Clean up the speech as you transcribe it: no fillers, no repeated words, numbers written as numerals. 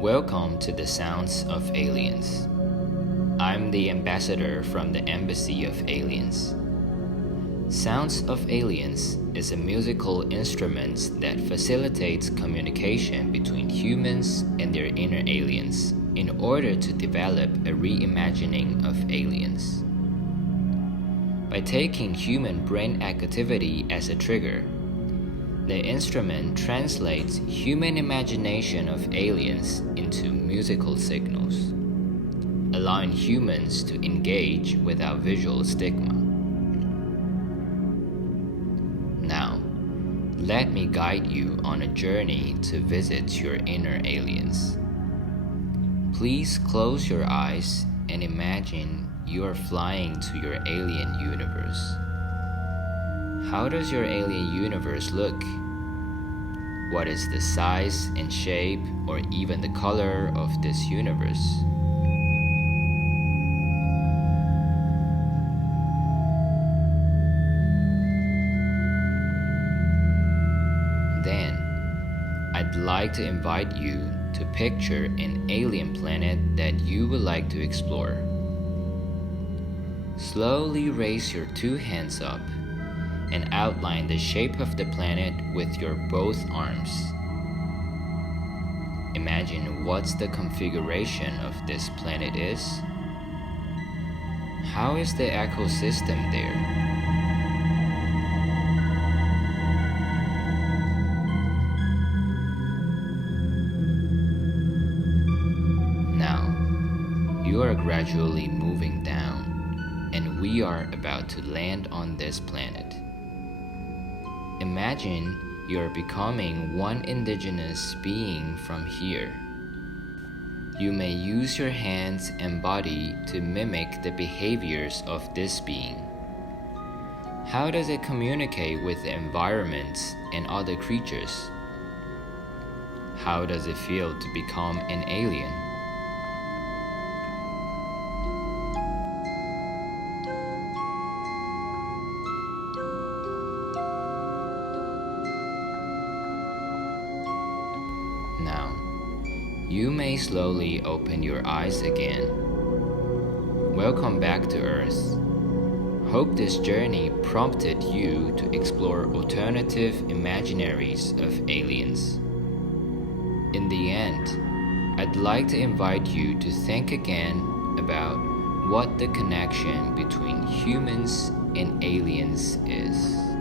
Welcome to the Sounds of Aliens. I'm the ambassador from the Embassy of Aliens. Sounds of Aliens is a musical instrument that facilitates communication between humans and their inner aliens in order to develop a reimagining of aliens. By taking human brain activity as a trigger, the instrument translates human imagination of aliens into musical signals, allowing humans to engage without visual stigma. Now, let me guide you on a journey to visit your inner aliens. Please close your eyes and imagine you are flying to your alien universe. How does your alien universe look? What is the size and shape or even the color of this universe? Then, I'd like to invite you to picture an alien planet that you would like to explore. Slowly raise your two hands up and outline the shape of the planet with your both arms. Imagine what's the configuration of this planet is. How is the ecosystem there? Now, you are gradually moving down, and we are about to land on this planet. Imagine you're becoming one indigenous being from here. You may use your hands and body to mimic the behaviors of this being. How does it communicate with the environment and other creatures? How does it feel to become an alien? Now, you may slowly open your eyes again. Welcome back to Earth. Hope this journey prompted you to explore alternative imaginaries of aliens. In the end, I'd like to invite you to think again about what the connection between humans and aliens is.